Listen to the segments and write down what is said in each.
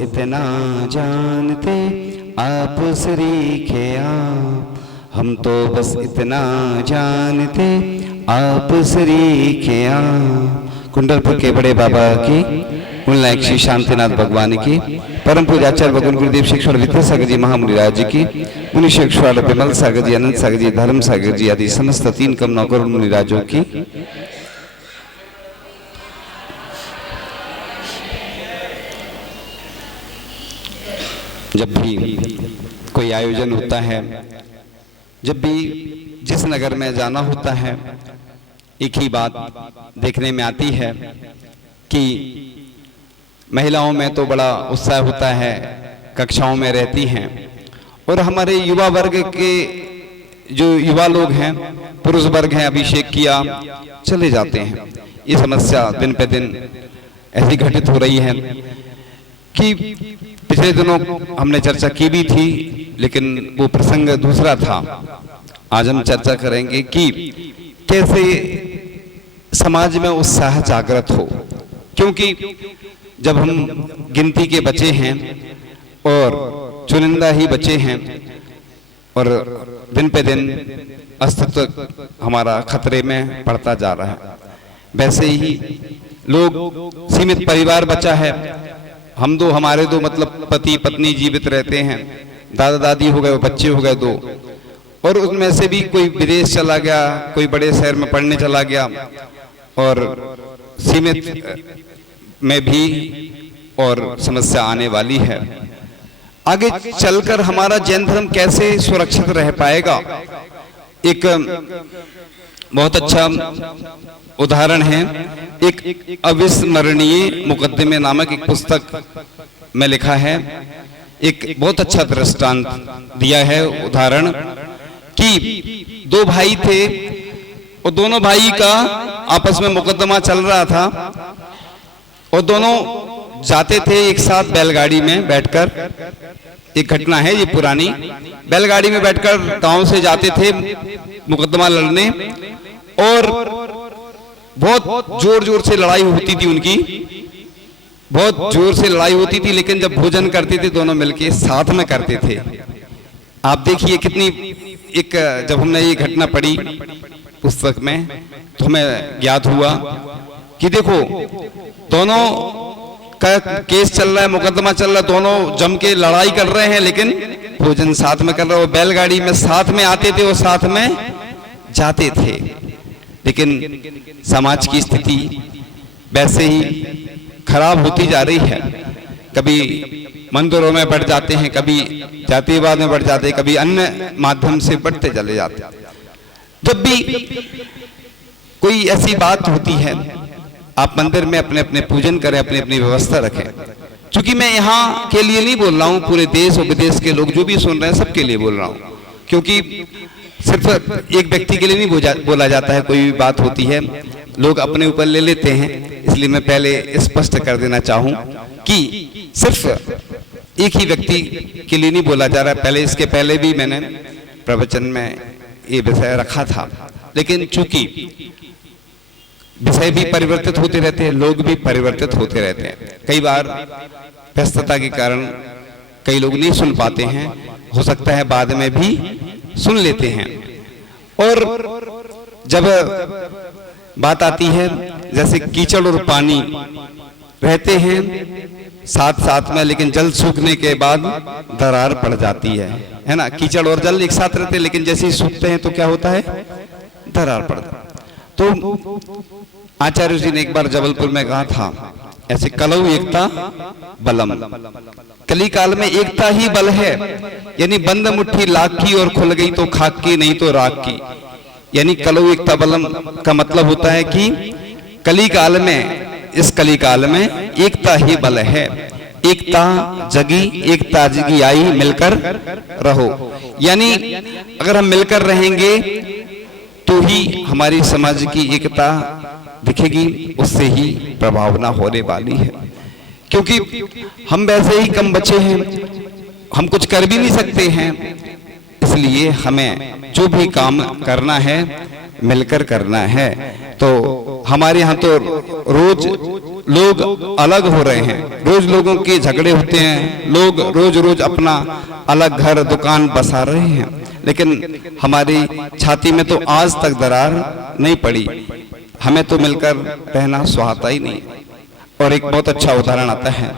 इतना जानते आप सरीखे आप, हम तो बस इतना जानते आप सरीखे आप। कुंडलपुर के बड़े बाबा की उल्लायक श्री शांतिनाथ भगवान की, परम पूजाचार्य भगवान गुरुदेव शिक्षण विद्यासागर जी महामुनिराज जी की, मुनि शिक्षण विमल सागर जी, अनंत सागर जी, धर्म सागर जी आदि समस्त 3 कम नौकर मुनिराजों की। जब भी कोई आयोजन होता है, जब भी जिस नगर में जाना होता है, एक ही बात देखने में आती है कि महिलाओं में तो बड़ा उत्साह होता है, कक्षाओं में रहती हैं, और हमारे युवा वर्ग के जो युवा लोग हैं, पुरुष वर्ग हैं, अभिषेक किया चले जाते हैं। ये समस्या दिन पे दिन ऐसी घटित हो रही है कि पिछले दिनों हमने चर्चा की भी थी, लेकिन वो प्रसंग दूसरा था। आज हम चर्चा करेंगे कि कैसे समाज में उत्साह जागृत हो, क्योंकि जब हम गिनती के बच्चे हैं और चुनिंदा ही बच्चे हैं और दिन पे दिन अस्तित्व हमारा खतरे में पड़ता जा रहा है, वैसे ही लोग सीमित परिवार बचा है, हम दो हमारे दो मतलब पति पत्नी जीवित रहते हैं, दादा दादी हो गए, बच्चे हो गए 2, और उनमें से भी कोई विदेश चला गया, कोई बड़े शहर में पढ़ने चला गया, और सीमित में भी और समस्या आने वाली है। आगे चलकर हमारा जैन धर्म कैसे सुरक्षित रह पाएगा, एक बहुत अच्छा उदाहरण है। एक अविस्मरणीय मुकदमे नामक एक पुस्तक में लिखा है, एक बहुत अच्छा दृष्टांत दिया है, उदाहरण कि 2 भाई थे और दोनों भाई का आपस में मुकदमा चल रहा था, और दोनों जाते थे एक साथ बैलगाड़ी में बैठकर। एक घटना है ये पुरानी, बैलगाड़ी में बैठकर गांव से जाते थे मुकदमा लड़ने, और बहुत जोर जोर से लड़ाई होती थी उनकी, बहुत जोर से लड़ाई होती थी, लेकिन जब भोजन करते थे दोनों मिलके साथ में करते थे। आप देखिए कितनी एक, जब हमने ये घटना पढ़ी पुस्तक में तो हमें ज्ञात हुआ कि देखो दोनों का केस चल रहा है, मुकदमा चल रहा है, दोनों जम के लड़ाई कर रहे हैं, लेकिन भोजन साथ में कर रहे हो, बैलगाड़ी में साथ में आते थे और साथ में जाते थे। लेकिन समाज की स्थिति वैसे ही खराब होती जा रही है, कभी मंदिरों में बढ़ जाते हैं, कभी जातिवाद में बढ़ जाते हैं, कभी अन्य माध्यम से बढ़ते चले जाते हैं। जब भी कोई ऐसी बात होती है, आप मंदिर में अपने अपने पूजन करें, अपनी अपनी व्यवस्था रखें। क्योंकि मैं यहाँ के लिए नहीं बोल रहा हूँ, पूरे देश और विदेश के लोग जो भी सुन रहे हैं सबके लिए बोल रहा हूँ, क्योंकि सिर्फ एक व्यक्ति के लिए नहीं बोला जाता है। कोई भी बात होती है लोग अपने ऊपर ले लेते हैं, इसलिए मैं पहले स्पष्ट कर देना चाहूँ कि सिर्फ एक ही व्यक्ति के लिए नहीं बोला जा रहा है। पहले इसके पहले भी मैंने प्रवचन में ये विषय रखा था, लेकिन चूंकि विषय भी परिवर्तित होते रहते हैं, लोग भी परिवर्तित होते रहते हैं, कई बार व्यस्तता के कारण कई लोग नहीं सुन पाते हैं, हो सकता है बाद में भी सुन लेते हैं। और जब बात आती है जैसे कीचड़ और पानी रहते हैं साथ साथ में, लेकिन जल सूखने के बाद दरार पड़ जाती है ना। कीचड़ और जल एक साथ रहते हैं, लेकिन जैसे ही सूखते हैं तो क्या होता है, दरार पड़ जाती है। तो आचार्य जी ने एक बार जबलपुर में कहा था ऐसे, कलौ एकता बलम, कली काल में एकता ही बल है, यानी बंद मुट्ठी लाख की और खुल गई तो खाक की, नहीं तो राख की। यानी कलौ एकता बलम का मतलब होता है कि कली काल में, इस कली काल में एकता ही बल है। एकता जगी, एकता जगी आई, मिलकर रहो। यानी अगर हम मिलकर रहेंगे तो ही हमारी समाज की एकता दिखेगी, उससे ही प्रभावना होने वाली है। क्योंकि हम वैसे ही कम बचे हैं, हम कुछ कर भी नहीं सकते हैं, इसलिए हमें जो भी काम करना है मिलकर करना है। तो हमारे यहाँ तो रोज लोग अलग हो रहे हैं, रोज लोगों के झगड़े होते हैं, लोग रोज रोज अपना अलग घर दुकान बसा रहे हैं, लेकिन हमारी छाती में तो आज तक दरार नहीं पड़ी, हमें तो मिलकर रहना सुहाता ही नहीं। और एक बहुत अच्छा उदाहरण आता है,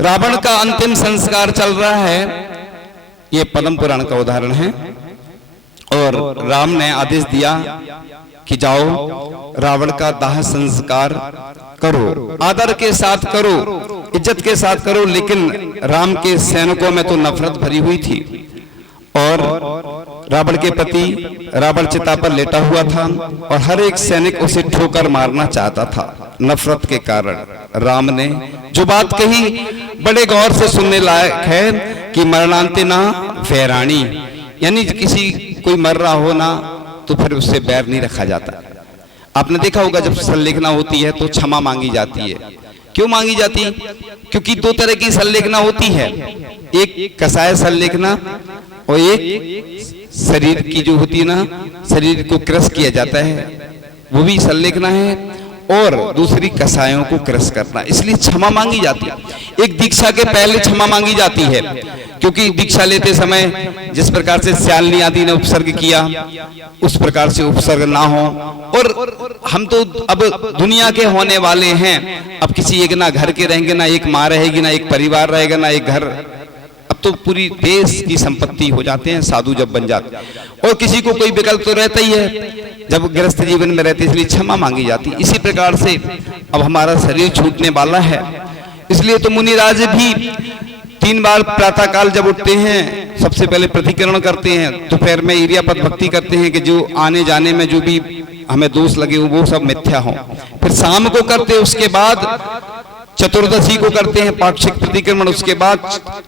रावण का अंतिम संस्कार चल रहा है, ये पद्म पुराण का उदाहरण है। और राम ने आदेश दिया कि जाओ रावण का दाह संस्कार करो, आदर के साथ करो, इज्जत के साथ करो। लेकिन राम के सैनिकों में तो नफरत भरी हुई थी और रावण के प्रति रावण चिता पर लेटा हुआ था और हर एक सैनिक उसे ठोकर मारना चाहता था। नफरत के कारण राम ने जो बात कही बड़े गौर से सुनने लायक है कि मरणांते ना वैराणी, यानी किसी कोई मर रहा हो ना तो फिर उससे बैर नहीं रखा जाता। आपने देखा होगा जब संलेखना होती है तो क्षमा मांगी जाती है। क्यों मांगी जाती? क्योंकि दो तरह की संलेखना होती है, एक कसाय संलेखना और एक शरीर की जो होती है ना, शरीर को क्रश किया जाता है, वो भी संलेखना है, और दूसरी कसायों को क्रश करना, इसलिए क्षमा मांगी जाती है। एक दीक्षा के पहले क्षमा मांगी जाती है, क्योंकि दीक्षा लेते समय जिस प्रकार से श्यालिनी आदि ने उपसर्ग किया उस प्रकार से उपसर्ग ना हो। और हम तो अब दुनिया के होने वाले हैं, अब किसी एक ना घर के रहेंगे, ना एक माँ रहेगी, ना एक परिवार रहेगा, ना एक घर, अब तो पूरी देश की संपत्ति हो जाते हैं साधु जब बन जाते। और किसी को कोई विकल्प तो रहता ही है जब गृहस्थ जीवन में रहते, इसलिए क्षमा मांगी जाती। इसी प्रकार से अब हमारा शरीर छूटने वाला है, इसलिए तो मुनिराज भी 3 बार प्रातः काल जब उठते हैं सबसे पहले प्रतिकरण करते हैं, दोपहर में इरियापद भक्ति करते हैं कि जो आने जाने में जो भी हमें दोष लगे वो सब मिथ्या हो। फिर शाम को करते हैं, उसके बाद चतुर्दशी को करते हैं पाक्षिक प्रतिक्रमण, उसके बाद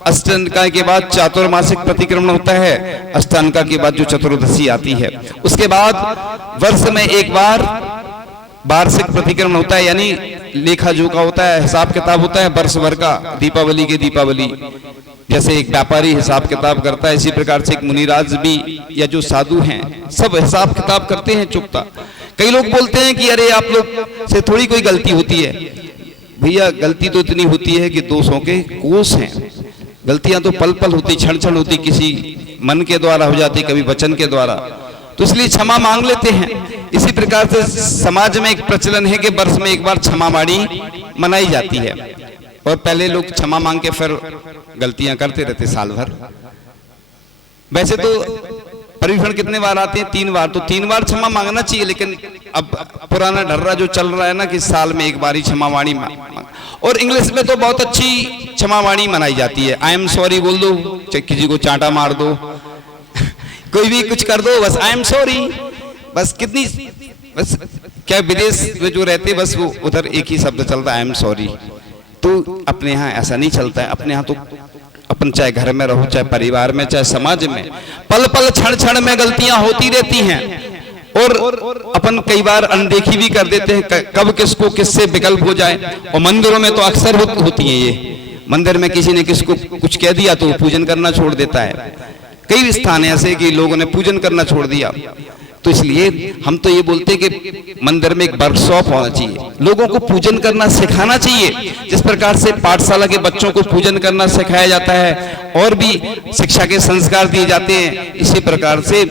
अष्टांगिका के बाद चातुर्मासिक प्रतिक्रमण होता है, अष्टांगिका के बाद जो चतुर्दशी आती है, उसके बाद वर्ष में एक बार वार्षिक प्रतिक्रमण होता है, यानी लेखा जोखा होता है, हिसाब किताब होता है वर्ष भर का, दीपावली के दीपावली जैसे एक व्यापारी हिसाब किताब करता है, इसी प्रकार से एक मुनिराज भी या जो साधु हैं सब हिसाब किताब करते हैं चुकता। कई लोग बोलते हैं कि अरे आप लोग से थोड़ी कोई गलती होती है, भैया गलती तो इतनी होती है कि दोषों के कोष हैं, गलतियां तो पल पल होती, क्षण क्षण होती, किसी मन के द्वारा हो जाती, कभी वचन के द्वारा, तो इसलिए क्षमा मांग लेते हैं। इसी प्रकार से समाज में एक प्रचलन है कि वर्ष में एक बार क्षमावाणी मनाई जाती है, और पहले लोग क्षमा मांग के फिर गलतियां करते रहते साल भर। वैसे तो परिभ्रमण कितने बार आते हैं? 3 बार, तो 3 बार क्षमा मांगना चाहिए, लेकिन अब पुराना ढर्रा जो चल रहा है ना कि साल में एक बार ही क्षमावाणी और इंग्लिश में तो बहुत अच्छी क्षमावाणी मनाई जाती है। आई एम सॉरी बोल दो, चाहे किसी को चांटा मार दो कोई भी कुछ कर दो, बस आई एम सॉरी, बस कितनी, बस क्या विदेश में जो रहते बस वो उधर एक ही शब्द चलता है आई एम सॉरी। तो अपने यहाँ ऐसा नहीं चलता है, अपने यहाँ तो अपन चाहे घर में रहो, चाहे परिवार में, चाहे समाज में, पल पल क्षण क्षण में गलतियां होती रहती हैं, और अपन कई बार अनदेखी भी कर देते हैं, कब किसको किससे विकल्प हो जाए। और मंदिरों में तो अक्सर होती है ये, मंदिर में किसी ने किसको कुछ कह दिया तो पूजन करना छोड़ देता है। कई स्थान ऐसे कि लोगों ने पूजन करना छोड़ दिया, तो इसलिए हम तो ये बोलते हैं कि मंदिर में एक वर्कशॉप होना चाहिए, लोगों को पूजन करना सिखाना चाहिए। जिस प्रकार से पाठशाला के बच्चों को पूजन करना सिखाया जाता है और भी शिक्षा के संस्कार दिए जाते हैं, इसी प्रकार से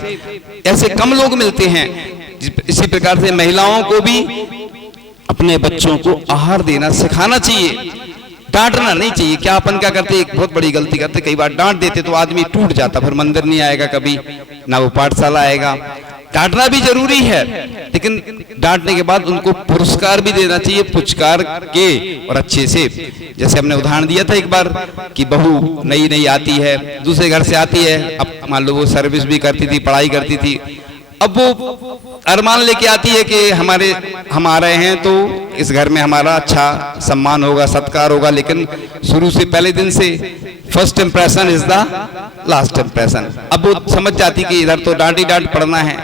ऐसे कम लोग मिलते हैं। इसी प्रकार से महिलाओं को भी अपने बच्चों को आहार देना सिखाना चाहिए, डांटना नहीं चाहिए। क्या अपन क्या करते, एक बहुत बड़ी गलती करते, कई बार डांट देते तो आदमी टूट जाता, फिर मंदिर नहीं आएगा कभी, ना वो पाठशाला आएगा। डांटना भी जरूरी है, लेकिन डांटने के बाद उनको पुरस्कार भी देना चाहिए, पुचकार के और अच्छे से। जैसे हमने उदाहरण दिया था एक बार कि बहू नई नई आती है, दूसरे घर से आती है, अब मान लो वो सर्विस भी करती थी, पढ़ाई करती थी, अब वो अरमान लेके आती है कि हम आ रहे हैं तो इस घर में हमारा अच्छा सम्मान होगा, सत्कार होगा। लेकिन शुरू से पहले दिन से first impression is the last impression, अब वो समझ जाती कि इधर तो डांट ही डांट पड़ना है,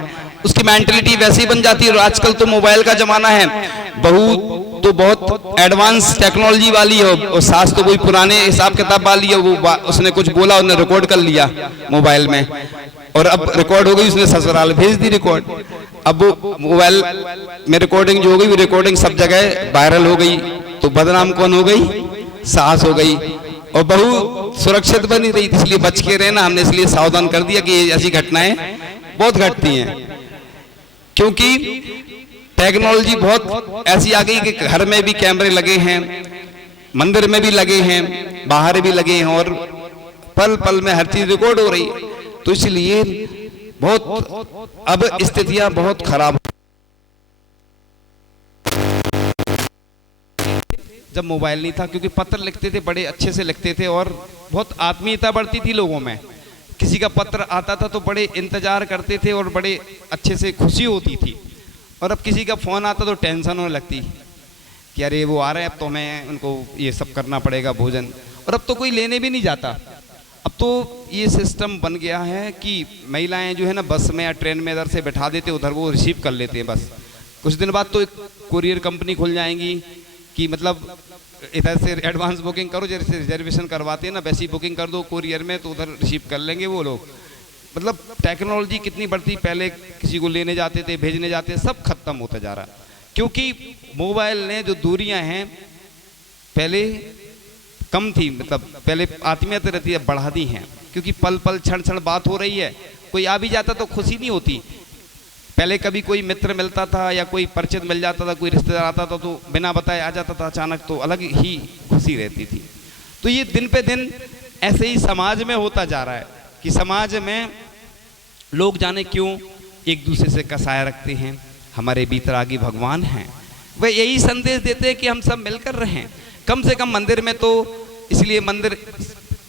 उसकी मेंटलिटी वैसी बन जाती है। और आजकल तो मोबाइल का जमाना है, बहू तो बहुत एडवांस टेक्नोलॉजी वाली है और सास तो कोई पुराने हिसाब किताब वाली है। वो उसने कुछ बोला, उसने रिकॉर्ड कर लिया मोबाइल में, और अब रिकॉर्ड हो गई, उसने ससुराल भेज दी रिकॉर्ड। अब वो मोबाइल में रिकॉर्डिंग जो हो गई, वो रिकॉर्डिंग सब जगह वायरल हो गई, तो बदनाम कौन हो गई? सास हो गई। और बहू सुरक्षित बनी रही, इसलिए बच के रहना हमने इसलिए सावधान कर दिया कि ऐसी घटनाएं बहुत घटती हैं। क्योंकि टेक्नोलॉजी बहुत ऐसी आ गई कि घर में भी कैमरे लगे हैं, मंदिर में भी लगे हैं, बाहर भी लगे हैं, और पल पल में हर चीज रिकॉर्ड हो रही है। तो इसलिए बहुत अब स्थितियां बहुत खराब। जब मोबाइल नहीं था, क्योंकि पत्र लिखते थे, बड़े अच्छे से लिखते थे और बहुत आत्मीयता बढ़ती थी लोगों में। किसी का पत्र आता था तो बड़े इंतजार करते थे और बड़े अच्छे से खुशी होती थी। और अब किसी का फोन आता तो टेंशन होने लगती कि अरे वो आ रहे हैं, अब तो हमें उनको ये सब करना पड़ेगा, भोजन। और अब तो कोई लेने भी नहीं जाता। अब तो ये सिस्टम बन गया है कि महिलाएं जो है ना, बस में या ट्रेन में इधर से बैठा देते, उधर वो रिसीव कर लेते हैं बस। कुछ दिन बाद तो एक कुरियर कंपनी खुल जाएंगी कि मतलब इधर से एडवांस बुकिंग करो, जैसे रिजर्वेशन करवाते हैं ना, वैसी बुकिंग कर दो कुरियर में, तो उधर रिसीव कर लेंगे वो लोग। मतलब टेक्नोलॉजी कितनी बढ़ती, पहले किसी को लेने जाते थे, भेजने जाते थे, सब खत्म होता जा रहा। क्योंकि मोबाइल ने जो दूरियां हैं पहले कम थी, मतलब पहले आत्मीयता रहती है, बढ़ा दी हैं। क्योंकि पल पल क्षण क्षण बात हो रही है, कोई आ भी जाता तो खुशी नहीं होती। पहले कभी कोई मित्र मिलता था या कोई परिचित मिल जाता था, कोई रिश्तेदार आता था तो बिना बताए आ जाता था अचानक, तो अलग ही खुशी रहती थी। तो ये दिन पे दिन ऐसे ही समाज में होता जा रहा है कि समाज में लोग जाने क्यों एक दूसरे से कसाया रखते हैं। हमारे बीतरागी भगवान हैं, वह यही संदेश देते हैं कि हम सब मिलकर रहें। कम से कम मंदिर में तो, इसलिए मंदिर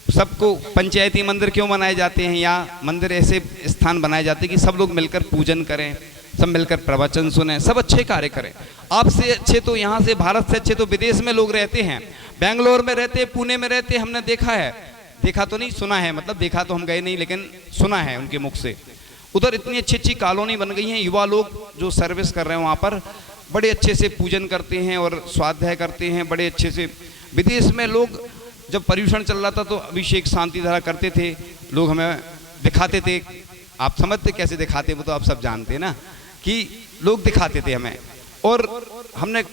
सबको पंचायती मंदिर क्यों बनाए जाते हैं, या मंदिर ऐसे स्थान बनाए जाते हैं कि सब लोग मिलकर पूजन करें, सब मिलकर प्रवचन सुने, सब अच्छे कार्य करें। आपसे अच्छे तो यहाँ से, भारत से अच्छे तो विदेश में लोग रहते हैं, बेंगलोर में रहते, पुणे में रहते, हमने देखा है। देखा तो नहीं, सुना है, मतलब देखा तो हम गए नहीं, लेकिन सुना है उनके मुख से। उधर इतनी अच्छी अच्छी कॉलोनी बन गई हैं, युवा लोग जो सर्विस कर रहे हैं वहाँ पर बड़े अच्छे से पूजन करते हैं और स्वाध्याय करते हैं, बड़े अच्छे से। विदेश में लोग जब पर्यूषण चल रहा था तो अभिषेक शांति धारा करते थे, लोग हमें दिखाते थे। आप समझते कैसे दिखाते, वो तो आप सब जानते हैं ना, कि लोग दिखाते थे हमें। और हमने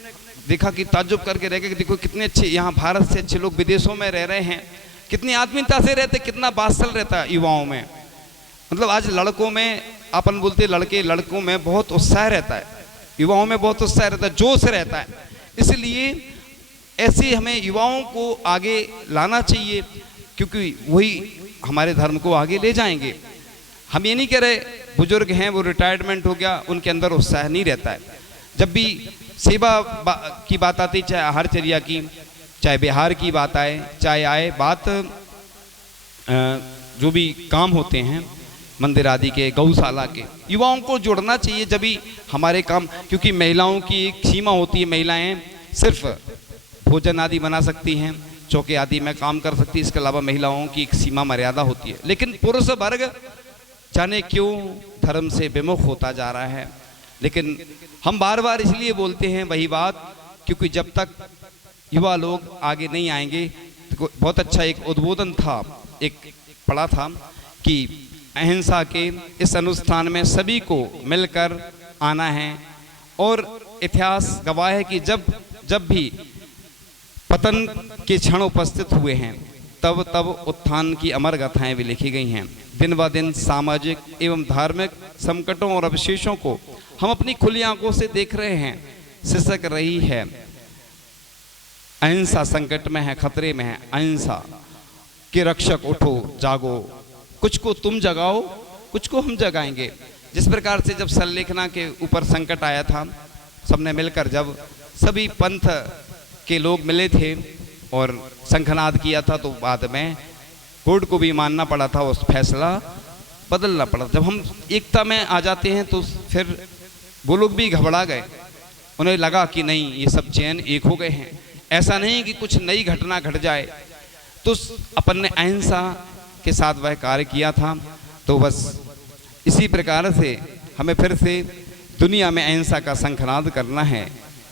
देखा कि ताज्जुब करके रह गए कि देखो कितने अच्छे यहाँ भारत से अच्छे लोग विदेशों में रह रहे हैं, कितनी आत्मीयता से रहते, कितना बात्सल रहता है युवाओं में। मतलब आज लड़कों में, अपन बोलते लड़के, लड़कों में बहुत उत्साह रहता है, युवाओं में बहुत उत्साह रहता है, जोश रहता है। इसलिए ऐसे हमें युवाओं को आगे लाना चाहिए, क्योंकि वही हमारे धर्म को आगे ले जाएंगे। हम ये नहीं कह रहे बुजुर्ग हैं, वो रिटायरमेंट हो गया, उनके अंदर उत्साह नहीं रहता है। जब भी सेवा की बात आती, चाहे आहारचर्या की, चाहे बिहार की बात आए, चाहे आए बात जो भी काम होते हैं मंदिर आदि के, गौशाला के, युवाओं को जोड़ना चाहिए जब भी हमारे काम। क्योंकि महिलाओं की एक सीमा होती है, महिलाएं सिर्फ भोजन आदि बना सकती हैं, चौके आदि में काम कर सकती है, इसके अलावा महिलाओं की एक सीमा मर्यादा होती है। लेकिन पुरुष वर्ग जाने क्यों धर्म से विमुख होता जा रहा है। लेकिन हम बार बार इसलिए बोलते हैं वही बात, क्योंकि जब तक युवा लोग आगे नहीं आएंगे। तो बहुत अच्छा एक उद्बोधन था, एक पढ़ा था कि अहिंसा के इस अनुष्ठान में सभी को मिलकर आना है। और इतिहास गवाह है कि जब भी पतन के क्षण उपस्थित हुए हैं, तब तब उत्थान की अमर गाथाएं भी लिखी गई हैं। दिन ब दिन सामाजिक एवं धार्मिक संकटों और अवशेषों को हम अपनी खुली आंखों से देख रहे हैं। सिसक रही है अहिंसा, संकट में है, खतरे में है। अहिंसा के रक्षक उठो जागो, कुछ को तुम जगाओ, कुछ को हम जगाएंगे। जिस प्रकार से जब संलेखना के ऊपर संकट आया था, सबने मिलकर, जब सभी पंथ के लोग मिले थे और शंखनाद किया था, तो बाद में कोर्ट को भी मानना पड़ा था, उस फैसला बदलना पड़ा। जब हम एकता में आ जाते हैं तो फिर वो लोग भी घबरा गए, उन्हें लगा कि नहीं, ये सब चैन एक हो गए हैं, ऐसा नहीं कि कुछ नई घटना घट जाए। तो अपन ने अहिंसा के साथ वह कार्य किया था। तो बस इसी प्रकार से हमें फिर से दुनिया में अहिंसा का शंखनाद करना है,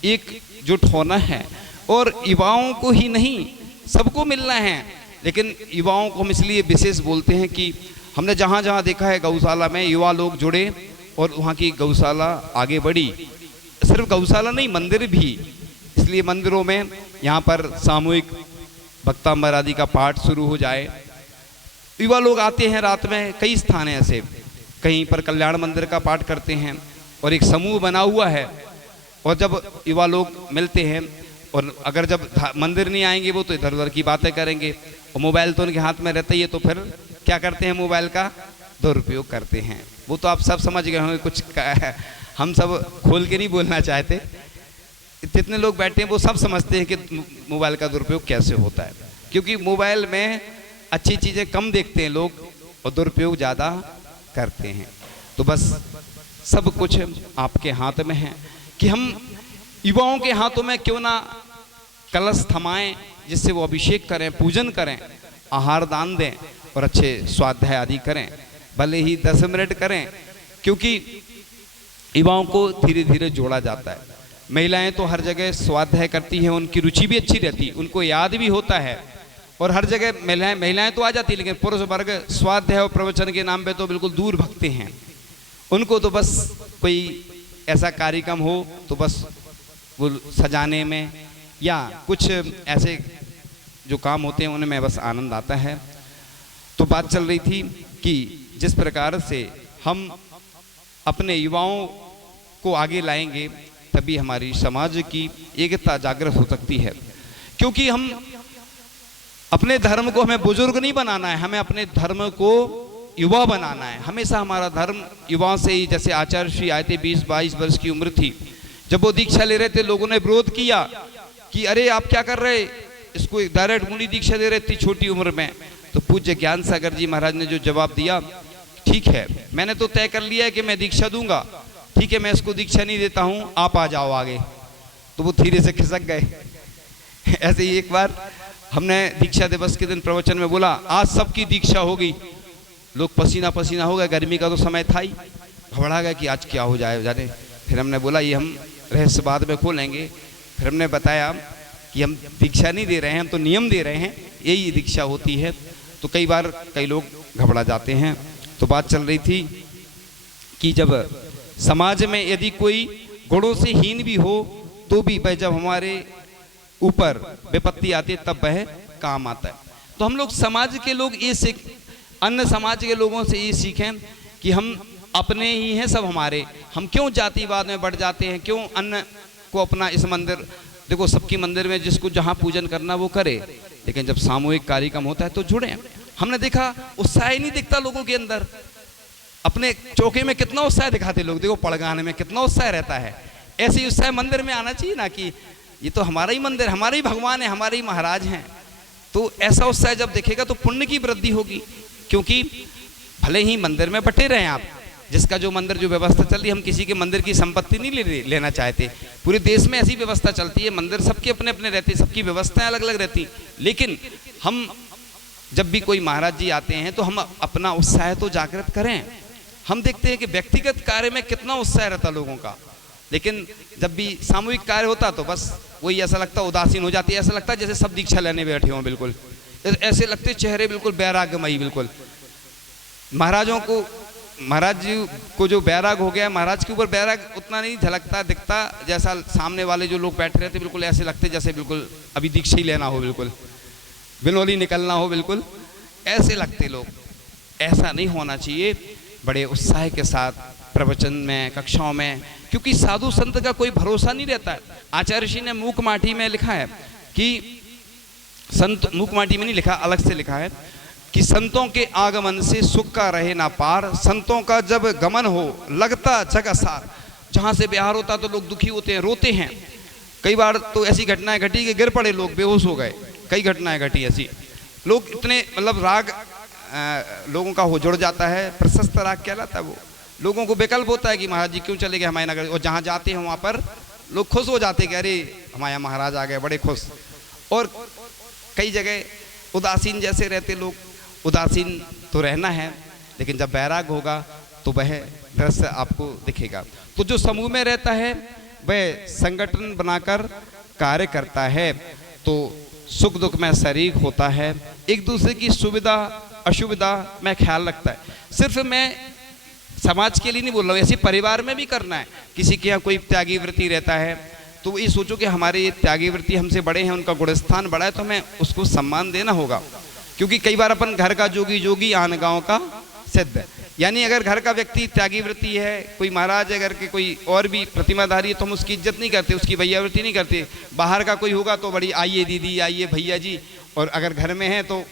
एकजुट होना है। और युवाओं को ही नहीं, सबको मिलना है। लेकिन युवाओं को हम इसलिए विशेष बोलते हैं कि हमने जहाँ जहाँ देखा है गौशाला में युवा लोग जुड़े और वहाँ की गौशाला आगे बढ़ी। सिर्फ गौशाला नहीं, मंदिर भी इसलिए मंदिरों में यहाँ पर सामूहिक भक्तांबर आदि का पाठ शुरू हो जाए। युवा लोग आते हैं रात में, कई स्थान हैं ऐसे, कहीं पर कल्याण मंदिर का पाठ करते हैं और एक समूह बना हुआ है। और जब युवा लोग मिलते हैं और अगर जब मंदिर नहीं आएंगे वो तो इधर उधर की बातें करेंगे, और मोबाइल तो उनके हाथ में रहता ही है, तो फिर क्या करते हैं, मोबाइल का दुरुपयोग करते हैं। वो तो आप सब समझ गए होंगे, कुछ हम सब खोल के नहीं बोलना चाहते। जितने लोग बैठे हैं वो सब समझते हैं कि मोबाइल का दुरुपयोग कैसे होता है, क्योंकि मोबाइल में अच्छी चीज़ें कम देखते हैं लोग और दुरुपयोग ज़्यादा करते हैं। तो बस सब कुछ आपके हाथ में है कि हम युवाओं के हाथों में क्यों ना कलश थमाएं, जिससे वो अभिषेक करें, पूजन करें, आहार दान दें और अच्छे स्वाध्याय आदि करें, भले ही 10 मिनट करें, क्योंकि युवाओं को धीरे धीरे जोड़ा जाता है। महिलाएं तो हर जगह स्वाध्याय करती हैं, उनकी रुचि भी अच्छी रहती है, उनको याद भी होता है, और हर जगह महिलाएं तो आ जाती है, लेकिन पुरुष वर्ग स्वाध्याय और प्रवचन के नाम पे तो बिल्कुल दूर भगते हैं। उनको तो बस कोई ऐसा कार्यक्रम हो तो बस वो सजाने में या कुछ ऐसे जो काम होते हैं उनमें बस आनंद आता है। तो बात चल रही थी कि जिस प्रकार से हम अपने युवाओं को आगे लाएंगे तभी हमारी समाज की एकता जागृत हो सकती है, क्योंकि हम अपने धर्म को, हमें बुजुर्ग नहीं बनाना है, हमें अपने धर्म को युवा बनाना है। हमेशा हमारा धर्म युवाओं से ही, जैसे आचार्य श्री आए थे, 20-22 वर्ष की उम्र थी, जब वो दीक्षा ले रहे थे, लोगों ने विरोध किया कि अरे आप क्या कर रहे, इसको डायरेक्ट मुनि दीक्षा दे रहे इतनी छोटी उम्र में। तो पूज्य ज्ञान सागर जी महाराज ने जो जवाब दिया, ठीक है मैंने तो तय कर लिया है कि मैं दीक्षा दूंगा, ठीक है मैं इसको दीक्षा नहीं देता हूं, आप आ जाओ आगे। तो वो धीरे से खिसक गए। ऐसे ही एक बार हमने दीक्षा दिवस के दिन प्रवचन में बोला, आज सबकी दीक्षा हो गई, लोग पसीना पसीना हो गए, गर्मी का तो समय था ही, घबरा गया कि आज क्या हो जाए जाने। फिर हमने बोला ये हम रहस्य बाद में खोलेंगे। फिर हमने बताया कि हम दीक्षा नहीं दे रहे हैं, हम तो नियम दे रहे हैं, यही दीक्षा होती है। तो कई बार कई लोग घबरा जाते हैं। तो बात चल रही थी कि जब समाज में यदि कोई गुणों से हीन भी हो तो भी वह जब हमारे ऊपर विपत्ति आती है तब वह काम आता है। तो हम लोग समाज के लोग ये सीख, अन्य समाज के लोगों से ये सीखें कि हम अपने ही हैं, सब हमारे, हम क्यों जातिवाद में बढ़ जाते हैं, क्यों अन्य को अपना। इस मंदिर देखो, सबकी मंदिर में जिसको जहाँ पूजन करना वो करे, लेकिन जब सामूहिक कार्यक्रम होता है तो जुड़े। हमने देखा उत्साह ही नहीं दिखता लोगों के अंदर। अपने चौके में कितना उत्साह दिखाते लोग, देखो पड़गाने में कितना उत्साह रहता है। ऐसे ही उत्साह मंदिर में आना चाहिए ना, कि ये तो हमारा ही मंदिर, हमारा ही भगवान है, हमारे ही महाराज हैं। तो ऐसा उत्साह जब दिखेगा तो पुण्य की वृद्धि होगी, क्योंकि भले ही मंदिर में बटे रहें आप, जिसका जो मंदिर जो व्यवस्था चल रही है, हम किसी के मंदिर की संपत्ति नहीं लेना चाहते। पूरे देश में ऐसी व्यवस्था चलती है, मंदिर सबके अपने अपने रहते, सबकी व्यवस्थाएं अलग अलग रहती। लेकिन हम जब भी कोई महाराज जी आते हैं तो हम अपना उत्साह तो जागृत करें। हम देखते हैं कि व्यक्तिगत कार्य में कितना उत्साह रहता लोगों का, लेकिन जब भी सामूहिक कार्य होता तो बस वही ऐसा लगता, उदासीन हो जाती है। ऐसा लगता है जैसे सब दीक्षा लेने बैठे हों, बिल्कुल ऐसे लगते चेहरे बिल्कुल वैराग्यमयी। बिल्कुल महाराजों को, महाराज जी को जो बैराग हो गया, महाराज के ऊपर बैराग उतना नहीं झलकता दिखता, जैसा सामने वाले जो लोग बैठे रहते बिल्कुल ऐसे लगते जैसे बिल्कुल अभी दीक्षा ही लेना हो, बिल्कुल बिनोली निकलना हो, बिल्कुल ऐसे लगते लोग। ऐसा नहीं होना चाहिए, बड़े उत्साह के साथ प्रवचन में, कक्षाओं में, क्योंकि साधु संत का कोई भरोसा नहीं रहता है। आचार्य जी ने मूक माटी में लिखा है कि संत, मूक माटी में नहीं लिखा, अलग से लिखा है कि संतों के आगमन से सुख का रहे ना पार, संतों का जब गमन हो लगता जग असार। जहाँ से बिहार होता तो लोग दुखी होते हैं, रोते हैं। कई बार तो ऐसी घटनाएं घटी कि गिर पड़े लोग, बेहोश हो गए। कई घटनाएं घटी ऐसी, लोग इतने मतलब राग लोगों का हो जुड़ जाता है, प्रशस्त राग कहलाता है वो। लोगों को विकल्प होता है कि महाराज जी क्यों चले गए हमारे नगर, और जहाँ जाते हैं वहाँ पर लोग खुश हो जाते हैं कि अरे हमारे यहाँ महाराज आ गए, बड़े खुश। और कई जगह उदासीन जैसे रहते लोग, उदासीन तो रहना है, लेकिन जब बैराग होगा तो वह दृश्य आपको दिखेगा। तो जो समूह में रहता है वह संगठन बनाकर कार्य करता है, तो सुख दुख में शरीक होता है, एक दूसरे की सुविधा असुविधा में ख्याल रखता है। सिर्फ मैं समाज के लिए नहीं बोल रहा हूँ, ऐसे परिवार में भी करना है। किसी के यहाँ कोई त्यागी वृत्ति रहता है तो ये सोचो कि हमारे ये त्यागी वृत्ति हमसे बड़े हैं, उनका गुणस्थान बड़ा है, तो हमें उसको सम्मान देना होगा। क्योंकि कई बार अपन घर का जोगी जोगी आन गाँव का सिद्ध, यानी अगर घर का व्यक्ति त्यागी वृत्ति है, कोई महाराज अगर के कोई और भी प्रतिमाधारी है, तो हम उसकी इज्जत नहीं करते, उसकी भैया वृत्ति नहीं करते। बाहर का कोई होगा तो बड़ी आइए दीदी, आइए भैया जी, और अगर घर में है तो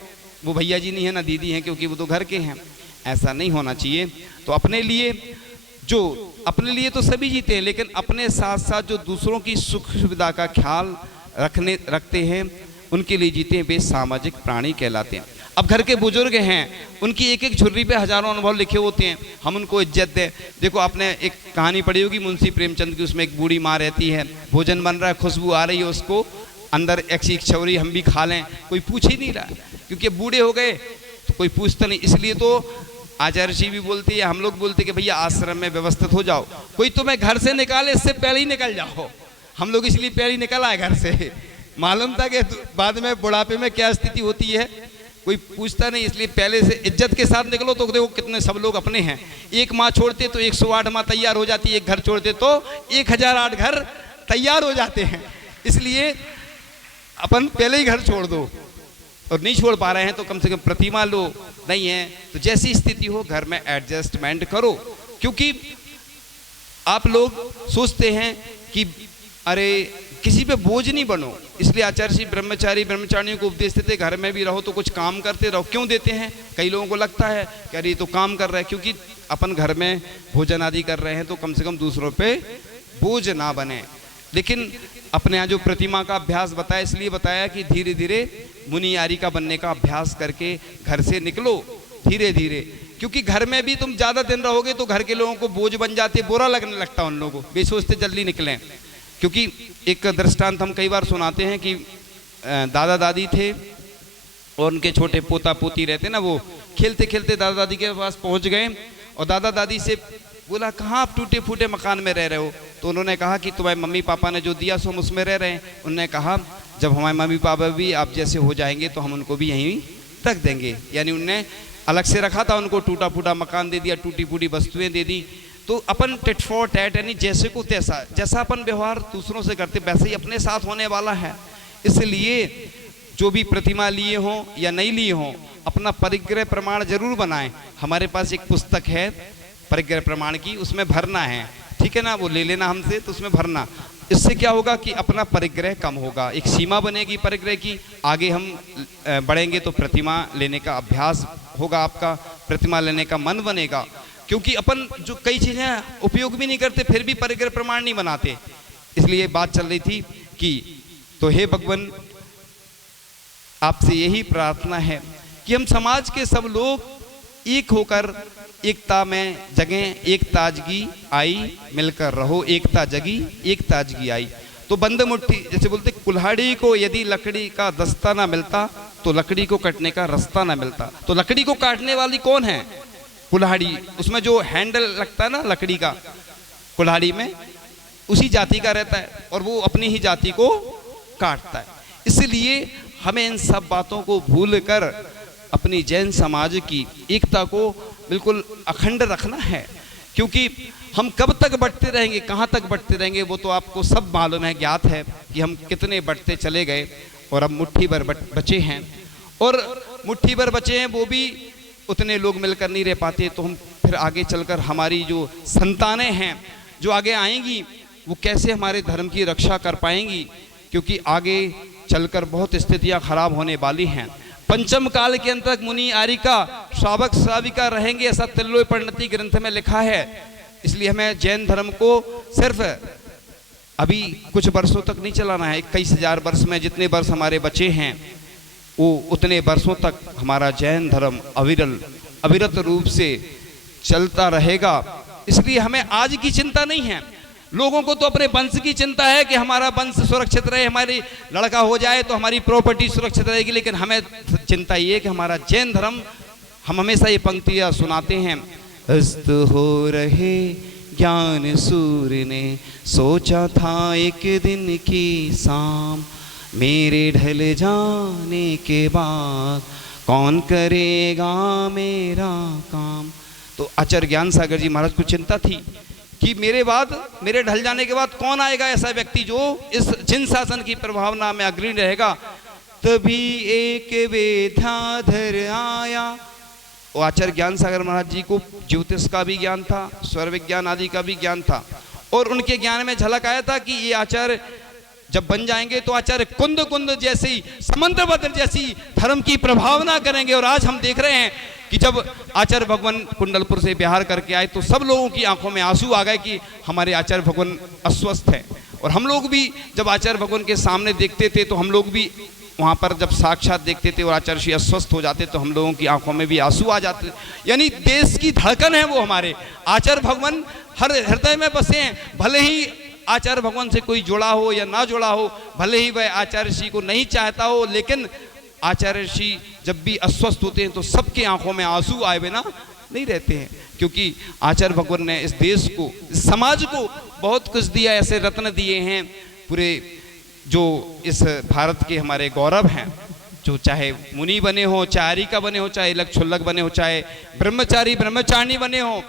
वो भैया जी नहीं है ना दीदी हैं, क्योंकि वो तो घर के हैं। ऐसा नहीं होना चाहिए। तो अपने लिए तो सभी जीते हैं, लेकिन अपने साथ साथ जो दूसरों की सुख सुविधा का ख्याल रखते हैं, उनके लिए जीते हैं, वे सामाजिक प्राणी कहलाते हैं। अब घर के बुजुर्ग हैं, उनकी एक एक झुर्री पे हजारों अनुभव लिखे होते हैं, हम उनको इज्जत दें। देखो आपने एक कहानी पढ़ी होगी मुंशी प्रेमचंद की, उसमें एक बूढ़ी माँ रहती है, भोजन बन रहा है, खुशबू आ रही है उसको, अंदर एक छौरी हम भी खा लें, कोई पूछ ही नहीं रहा, क्योंकि बूढ़े हो गए तो कोई पूछता नहीं। इसलिए तो आचार्य जी भी बोलते हैं, हम लोग बोलते कि भैया आश्रम में व्यवस्थित हो जाओ, कोई तुम्हें घर से निकाले इससे पहले ही निकल जाओ। हम लोग इसलिए पहले ही निकल आए घर से, मालूम था कि बाद में बुढ़ापे में क्या स्थिति होती है, कोई पूछता नहीं, इसलिए पहले से इज्जत के साथ निकलो। तो देखो कितने सब लोग अपने हैं, एक माँ छोड़ते तो 108 माँ तैयार हो जाती है, एक घर छोड़ते तो 1008 घर तैयार हो जाते हैं। इसलिए अपन पहले ही घर छोड़ दो, और नहीं छोड़ पा रहे हैं तो कम से कम प्रतिमा लो, नहीं है तो जैसी स्थिति हो घर में एडजस्टमेंट करो। क्योंकि आप लोग सोचते हैं कि अरे किसी पे बोझ नहीं बनो, इसलिए आचार्य जी ब्रह्मचारियों को उपदेश देते घर में भी रहो तो कुछ काम करते रहो। क्यों देते हैं? कई लोगों को लगता है कि अरे तो काम कर रहा है, क्योंकि अपन घर में भोजन आदि कर रहे हैं तो कम से कम दूसरों पे बोझ ना बने। लेकिन अपने यहाँ जो प्रतिमा का अभ्यास बताया, इसलिए बताया कि धीरे धीरे मुनि आरी का बनने का अभ्यास करके घर से निकलो धीरे धीरे, क्योंकि घर में भी तुम ज़्यादा दिन रहोगे तो घर के लोगों को बोझ बन जाते, बुरा लगने लगता उन लोगों को, वे सोचते जल्दी निकलें। क्योंकि एक दृष्टांत हम कई बार सुनाते हैं कि दादा दादी थे और उनके छोटे पोता पोती रहते ना, वो खेलते खेलते दादा दादी के पास पहुंच गए और दादा दादी से बोला कहाँ आप टूटे फूटे मकान में रह रहे हो? तो उन्होंने कहा कि तुम्हारे मम्मी पापा ने जो दिया सो हम उसमें रह रहे हैं। उन्होंने कहा जब हमारे मम्मी पापा भी आप जैसे हो जाएंगे तो हम उनको भी यहीं रख देंगे। यानी उनने अलग से रखा था, उनको टूटा फूटा मकान दे दिया, टूटी फूटी वस्तुएं दे दी। तो अपन टिट फॉर टैट, यानी जैसे को तैसा, जैसा अपन व्यवहार दूसरों से करते वैसे ही अपने साथ होने वाला है। इसलिए जो भी प्रतिमा लिए हों या नहीं लिए हों, अपना परिग्रह प्रमाण जरूर बनाएं। हमारे पास एक पुस्तक है परिग्रह प्रमाण की, उसमें भरना है, ठीक है ना, वो ले लेना हमसे, तो उसमें भरना। इससे क्या होगा कि अपना परिग्रह कम होगा, एक सीमा बनेगी परिग्रह की। आगे हम बढ़ेंगे तो प्रतिमा लेने का अभ्यास होगा, आपका प्रतिमा लेने का मन बनेगा। क्योंकि अपन जो कई चीजें उपयोग भी नहीं करते फिर भी परिग्रह प्रमाण नहीं बनाते। इसलिए बात चल रही थी कि तो हे भगवान, आपसे यही प्रार्थना है कि हम समाज के सब लोग एक होकर एकता में जगें, एक ताजगी आई, मिलकर रहो, एकता जगी एक ताजगी आई। तो बंद मुट्ठी, जैसे बोलते कुल्हाड़ी को यदि लकड़ी का दस्ता ना मिलता तो लकड़ी को कटने का रास्ता ना मिलता। तो लकड़ी को काटने वाली कौन है? कुल्हाड़ी। उसमें जो हैंडल लगता है ना लकड़ी का, कुल्हाड़ी में उसी जाति का रहता है और वो अपनी ही जाति को काटता है। इसलिए हमें इन सब बातों को भूलकर अपनी जैन समाज की एकता को बिल्कुल अखंड रखना है। क्योंकि हम कब तक बढ़ते रहेंगे, कहाँ तक बढ़ते रहेंगे, वो तो आपको सब मालूम है, ज्ञात है कि हम कितने बढ़ते चले गए और अब मुट्ठी भर बचे हैं। और मुट्ठी भर बचे हैं वो भी उतने लोग मिलकर नहीं रह पाते। तो हम फिर आगे चलकर हमारी जो संतानें हैं जो आगे आएंगी वो कैसे हमारे धर्म की रक्षा कर पाएंगी? क्योंकि आगे चलकर बहुत स्थितियां खराब होने वाली हैं। पंचम काल के अंत तक मुनि आरिका श्रावक श्राविका रहेंगे, ऐसा तिल्लोय परिणति ग्रंथ में लिखा है। इसलिए हमें जैन धर्म को सिर्फ अभी कुछ वर्षों तक नहीं चलाना है। 21,000 वर्ष में जितने वर्ष हमारे बचे हैं वो उतने वर्षों तक हमारा जैन धर्म अविरत रूप से चलता रहेगा। इसलिए हमें आज की चिंता नहीं है। लोगों को तो अपने वंश की चिंता है कि हमारा वंश सुरक्षित रहे, हमारी लड़का हो जाए तो हमारी प्रॉपर्टी सुरक्षित रहेगी। लेकिन हमें चिंता ये है कि हमारा जैन धर्म, हम हमेशा ये पंक्तियाँ सुनाते हैं, अस्त हो रहे ज्ञान सूर्य ने, सोचा था एक दिन की शाम, मेरे ढल जाने के बाद कौन करेगा मेरा काम। तो आचार्य ज्ञान सागर जी महाराज को चिंता थी कि मेरे बाद, मेरे ढल जाने के बाद कौन आएगा ऐसा व्यक्ति जो इस जिन शासन की प्रभावना में अग्रणी रहेगा। तभी एक वेदाधर आया। और आचार्य ज्ञान सागर महाराज जी को ज्योतिष का भी ज्ञान था, स्वर विज्ञान आदि का भी ज्ञान था, और उनके ज्ञान में झलक आया था कि ये आचार्य जब बन जाएंगे तो आचार्य कुंद कुंद जैसी, समंद्रभद्र जैसी धर्म की प्रभावना करेंगे। और आज हम देख रहे हैं कि जब आचार्य भगवान कुंडलपुर से बिहार करके आए तो सब लोगों की आंखों में आंसू आ गए कि हमारे आचार्य भगवान अस्वस्थ हैं। और हम लोग भी जब आचार्य भगवान के सामने देखते थे तो हम लोग भी वहाँ पर जब साक्षात देखते थे और आचार्य श्री अस्वस्थ हो जाते तो हम लोगों की आंखों में भी आंसू आ जाते। यानी देश की धड़कन है वो हमारे आचार्य भगवान, हर हृदय में बसे हैं। भले ही आचार्य भगवान से कोई जुड़ा हो या ना जुड़ा हो, भले ही वह आचार्य श्री को नहीं चाहता हो, लेकिन आचार्य श्री जब भी अस्वस्थ होते हैं तो सबके आंखों में आंसू आए बिना नहीं रहते हैं, क्योंकि आचार्य भगवान ने इस देश को, इस समाज को बहुत कुछ दिया। ऐसे रत्न दिए हैं पूरे, जो इस भारत के हमारे गौरव हैं, जो चाहे मुनि बने हो, चाहे आर्यिका बने हो, चाहे इलक छुल्लक बने हो, चाहे ब्रह्मचारी ब्रह्मचारिणी बने हो,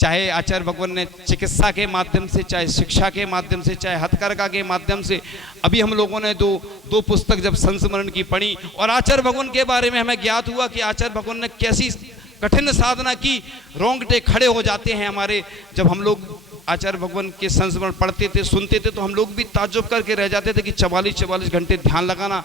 चाहे आचार्य भगवान ने चिकित्सा के माध्यम से, चाहे शिक्षा के माध्यम से, चाहे हथकरघा के माध्यम से। अभी हम लोगों ने दो पुस्तक जब संस्मरण की पढ़ी और आचार्य भगवान के बारे में हमें ज्ञात हुआ कि आचार्य भगवान ने कैसी कठिन साधना की, रोंगटे खड़े हो जाते हैं हमारे। जब हम लोग आचार्य भगवान के संस्मरण पढ़ते थे, सुनते थे तो हम लोग भी ताज्जुब करके रह जाते थे कि 44 घंटे ध्यान लगाना,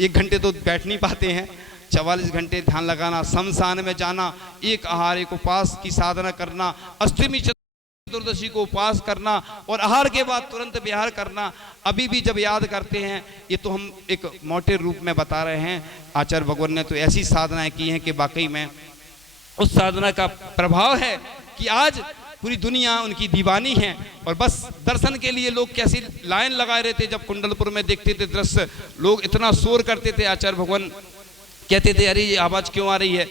1 घंटे तो बैठ नहीं पाते हैं, 44 घंटे ध्यान लगाना, शमशान में जाना, एक आहार एक उपवास की साधना करना, अष्टमी चतुर्दशी को उपवास करना और आहार के बाद तुरंत विहार करना। अभी भी जब याद करते हैं, ये तो हम एक मोटे रूप में बता रहे हैं, आचार्य भगवान ने तो ऐसी साधनाएं की हैं कि वाकई में उस साधना का प्रभाव है कि आज पूरी दुनिया उनकी दीवानी है। और बस दर्शन के लिए लोग कैसी लाइन लगाए रहे थे। जब कुंडलपुर में देखते थे दृश्य, लोग इतना शोर करते थे, आचार्य भगवान कहते थे अरे ये आवाज़ क्यों आ रही है।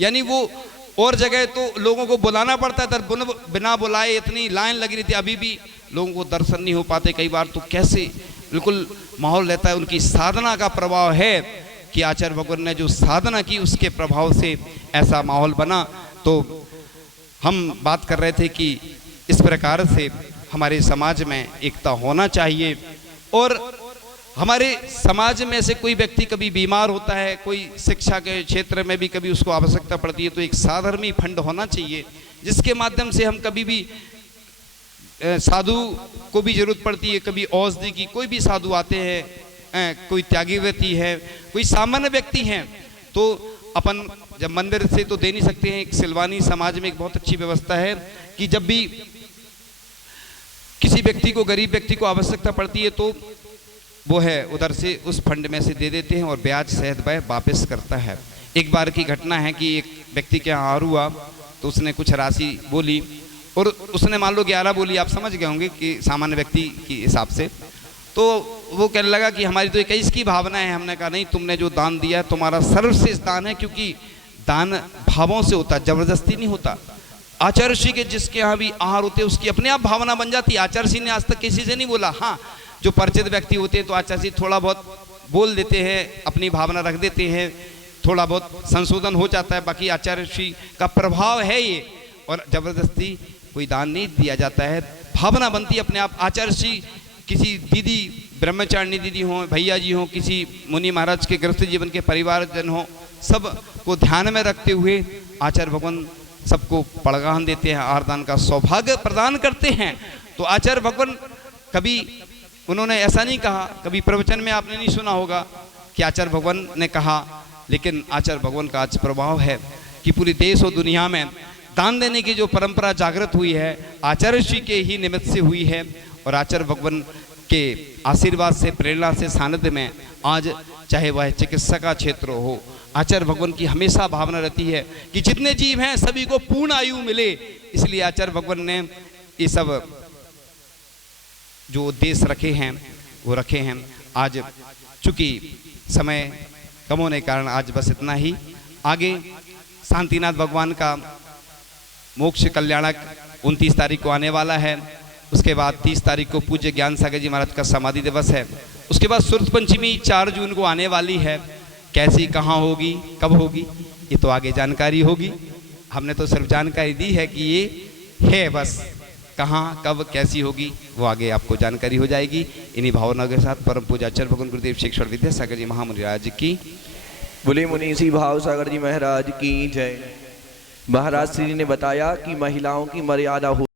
यानी वो और जगह तो लोगों को बुलाना पड़ता था, बिना बुलाए इतनी लाइन लगी रही थी। अभी भी लोगों को दर्शन नहीं हो पाते कई बार, तो कैसे बिल्कुल माहौल रहता है। उनकी साधना का प्रभाव है कि आचार्य भगवान ने जो साधना की उसके प्रभाव से ऐसा माहौल बना। तो हम बात कर रहे थे कि इस प्रकार से हमारे समाज में एकता होना चाहिए। और हमारे समाज में से कोई व्यक्ति कभी बीमार होता है, कोई शिक्षा के क्षेत्र में भी कभी उसको आवश्यकता पड़ती है, तो एक साधर्मी फंड होना चाहिए जिसके माध्यम से हम कभी भी साधु को भी जरूरत पड़ती है, कभी औषधि की, कोई भी साधु आते हैं, कोई त्यागी व्यक्ति है, कोई सामान्य व्यक्ति हैं, तो अपन जब मंदिर से तो दे नहीं सकते हैं। एक सिलवानी समाज में एक बहुत अच्छी व्यवस्था है कि जब भी किसी व्यक्ति को, गरीब व्यक्ति को आवश्यकता पड़ती है तो वो है उधर से उस फंड में से दे देते हैं और ब्याज सहित वह वापस करता है। एक बार की घटना है कि एक व्यक्ति के यहाँ हुआ तो उसने कुछ राशि बोली और उसने मान लो 11 बोली, आप समझ गए होंगे कि सामान्य व्यक्ति के हिसाब से। तो वो कहने लगा कि हमारी तो 21 की भावना है। हमने कहा नहीं, तुमने जो दान दिया तुम्हारा सर्वश्रेष्ठ दान है, क्योंकि दान भावों से होता, जबरदस्ती नहीं होता। आचार्य श्री के जिसके यहाँ भी आहार होते उसकी अपने आप भावना बन जाती। आचार्य श्री ने आज तक किसी से नहीं बोला। हाँ, जो परिचित व्यक्ति होते हैं तो आचार्य श्री थोड़ा बहुत बोल देते हैं, अपनी भावना रख देते हैं, थोड़ा बहुत संशोधन हो जाता है। बाकी आचार्य श्री का प्रभाव है ये, और जबरदस्ती कोई दान नहीं दिया जाता है, भावना बनती है अपने आप। आचार्य श्री किसी दीदी, ब्रह्मचारिणी दीदी हों, भैया जी हों, किसी मुनि महाराज के गृहस्थ जीवन के परिवारजन हों, सब को ध्यान में रखते हुए आचार्य भगवान सबको पड़गान देते हैं, आरदान का सौभाग्य प्रदान करते हैं। तो आचार्य भगवान कभी उन्होंने ऐसा नहीं कहा, कभी प्रवचन में आपने नहीं सुना होगा कि आचार्य भगवान ने कहा, लेकिन आचार्य भगवान का आज प्रभाव है कि पूरे देश और दुनिया में दान देने की जो परंपरा जागृत हुई है आचार्य श्री के ही निमित्त से हुई है। और आचार्य भगवान के आशीर्वाद से, प्रेरणा से, सानिध्य में आज चाहे वह चिकित्सा का क्षेत्र हो, आचार्य भगवान की हमेशा भावना रहती है कि जितने जीव हैं सभी को पूर्ण आयु मिले। इसलिए आचार्य भगवान ने ये सब जो उद्देश्य रखे हैं वो रखे हैं। आज चूंकि समय कम होने के कारण आज बस इतना ही। आगे शांतिनाथ भगवान का मोक्ष कल्याणक 29 तारीख को आने वाला है। उसके बाद 30 तारीख को पूज्य ज्ञान सागर जी महाराज का समाधि दिवस है। उसके बाद सुरत पंचमी 4 जून को आने वाली है। कैसी, कहाँ होगी, कब होगी, ये तो आगे जानकारी होगी। हमने तो सिर्फ जानकारी दी है कि ये है बस, कहाँ कब कैसी होगी वो आगे आपको जानकारी हो जाएगी। इन्हीं भावनाओं के साथ परम पूजा आचार्य भगवान गुरुदेव शिक्षण विद्यासागर जी महामुनि राज की बोले मुनीसी भाव सागर जी महाराज की जय। महाराज श्री ने बताया कि महिलाओं की मर्यादा हो